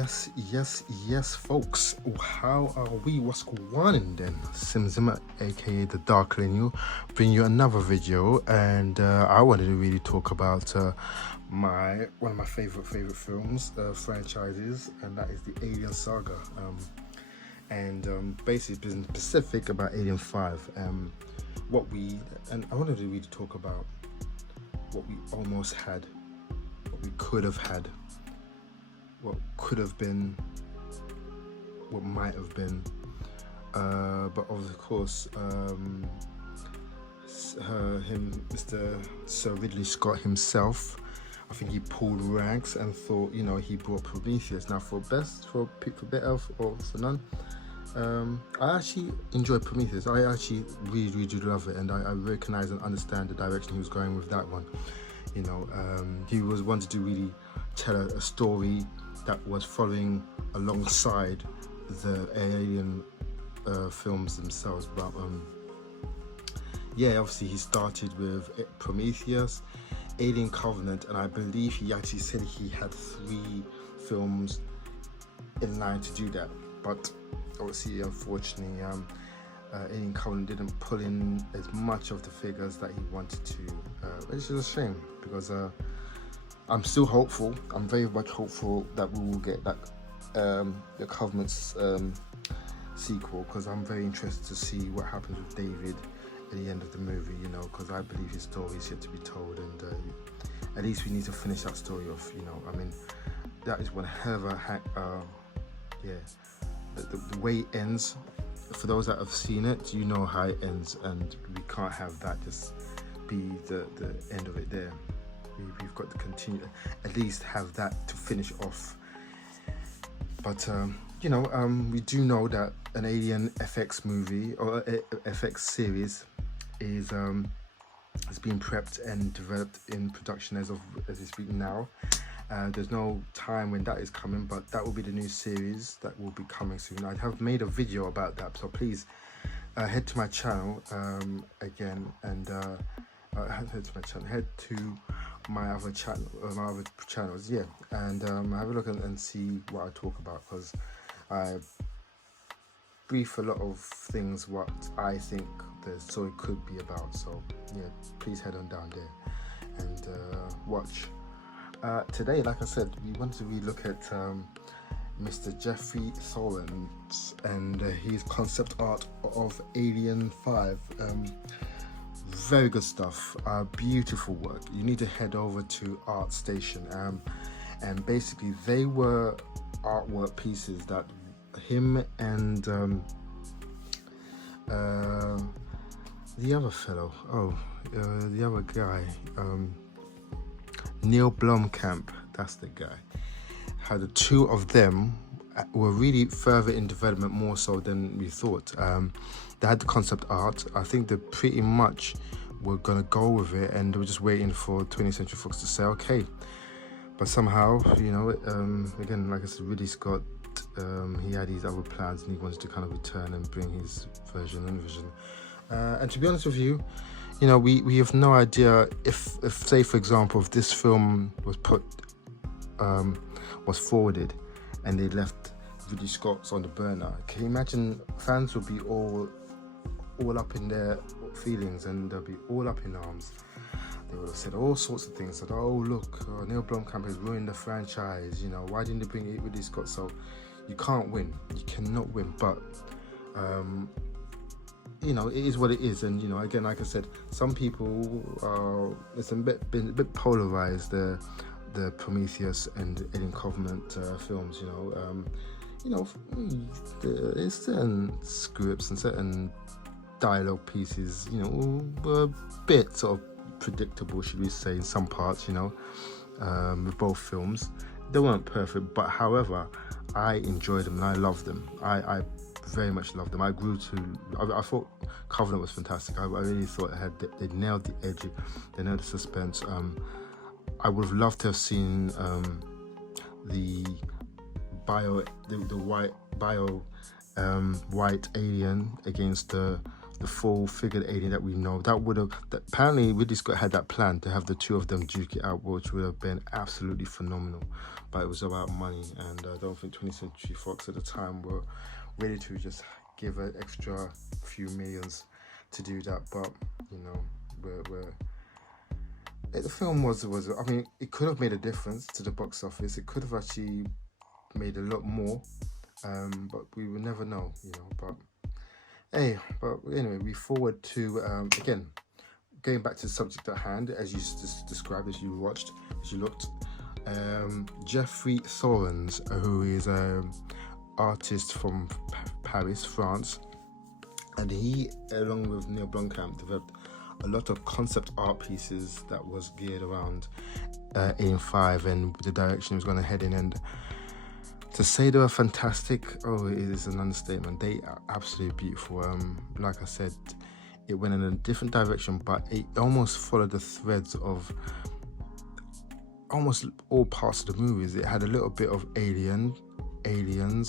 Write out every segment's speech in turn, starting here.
Yes, folks. How are we? What's going on then? Simzima, aka the Dark Lineal, bring you another video, and I wanted to really talk about one of my favorite films, franchises, and that is the Alien Saga. Basically, being specific about Alien 5. I wanted to really talk about what we almost had, what we could have had, what could have been, what might have been, but of course, Mr. Sir Ridley Scott himself, I think he pulled ranks and thought, he brought Prometheus. Now, for better, or for none, I actually enjoyed Prometheus. I actually really do love it, and I recognize and understand the direction he was going with that one. He was wanted to really tell a story that was following alongside the Alien films themselves. But obviously he started with Prometheus, Alien Covenant, and I believe he actually said he had 3 films in line to do that. But obviously, unfortunately, Alien Covenant didn't pull in as much of the figures that he wanted to, which is a shame, because I'm still hopeful. I'm very much hopeful that we will get that the Covenant's sequel, because I'm very interested to see what happens with David at the end of the movie, because I believe his story is yet to be told, and at least we need to finish that story off. That is one hell of a hack. The way it ends, for those that have seen it, you know how it ends, and we can't have that just be the end of it there. We've got to continue, at least have that to finish off. But we do know that an Alien FX movie or FX series is has been prepped and developed in production as we speak now. There's no time when that is coming, but that will be the new series that will be coming soon. I have made a video about that, so please head to my channel again, and head to my other channels, and have a look and see what I talk about, because I brief a lot of things what I think the story could be about. So please head on down there and watch. Today, like I said, we wanted to really look at Mr. Geoffroy Throorens and his concept art of Alien 5. Very good stuff, beautiful work. You need to head over to ArtStation, and basically they were artwork pieces that him and the other fellow, the other guy, Neill Bloomkamp, that's the guy. How the two of them were really further in development, more so than we thought. They had the concept art. I think they pretty much were gonna go with it, and they were just waiting for 20th Century Fox to say okay. But somehow, again, like I said, Ridley Scott, he had these other plans, and he wanted to kind of return and bring his version and vision. And to be honest with you, we have no idea if say, for example, if this film was was forwarded and they left Ridley Scott's on the burner. Can you imagine? Fans would be all up in their feelings, and they'll be all up in arms. They would have said all sorts of things. Said, "Oh look, Neill Bloomkamp has ruined the franchise. Why didn't they bring it Ridley Scott?" So you can't win. You cannot win. But it is what it is, and again, like I said, some people it's been a bit polarized, the Prometheus and Alien Covenant films. There's certain scripts and certain dialogue pieces, were a bit sort of predictable, should we say, in some parts. With both films, they weren't perfect, but however, I enjoyed them and I loved them. I very much loved them. I thought Covenant was fantastic. I really thought they nailed the edge, they nailed the suspense. I would have loved to have seen the white alien against the the full-figured alien that we know. That would have, apparently Ridley Scott had that plan to have the two of them duke it out, which would have been absolutely phenomenal. But it was about money, and I don't think 20th Century Fox at the time were ready to just give an extra few millions to do that. But you know, the film was I mean, it could have made a difference to the box office. It could have actually made a lot more, but we will never know, you know. But hey, but anyway, we forward to again, going back to the subject at hand, as you described, as you watched, as you looked. Geoffroy Throorens, who is an artist from Paris, France, and he, along with Neill Bloomkamp, developed a lot of concept art pieces that was geared around Alien 5 and the direction it was going to head in. And to say they were fantastic, oh, it is an understatement. They are absolutely beautiful. Like I said, it went in a different direction, but it almost followed the threads of almost all parts of the movies. It had a little bit of Aliens, Alien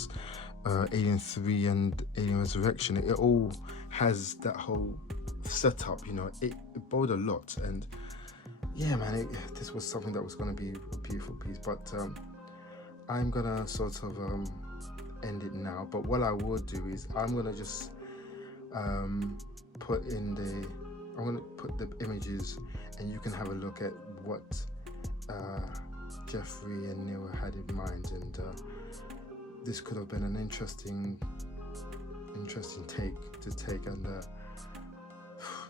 3 and Alien Resurrection. It all has that whole setup, you know. It bowed a lot, and yeah, man, this was something that was going to be a beautiful piece. But I'm gonna sort of end it now. But what I will do is I'm gonna just put the images, and you can have a look at what Geoffroy and Neill had in mind, and this could have been an interesting take to take. And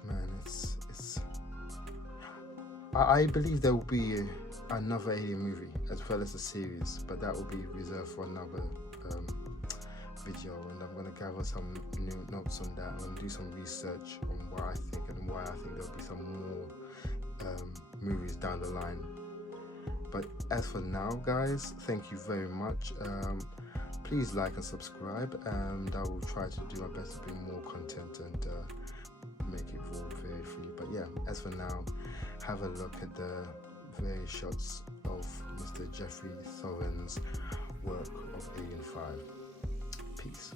man, it's I believe there will be another Alien movie as well as a series, but that will be reserved for another video, and I'm going to gather some new notes on that. I'm going to do some research on what I think and why I think there'll be some more movies down the line. But as for now, guys, thank you very much. Please like and subscribe, and I will try to do my best to bring more content and make it all very free. But yeah, as for now, have a look at the various shots of Mr. Geoffroy Throorens' work of Alien 5. Peace.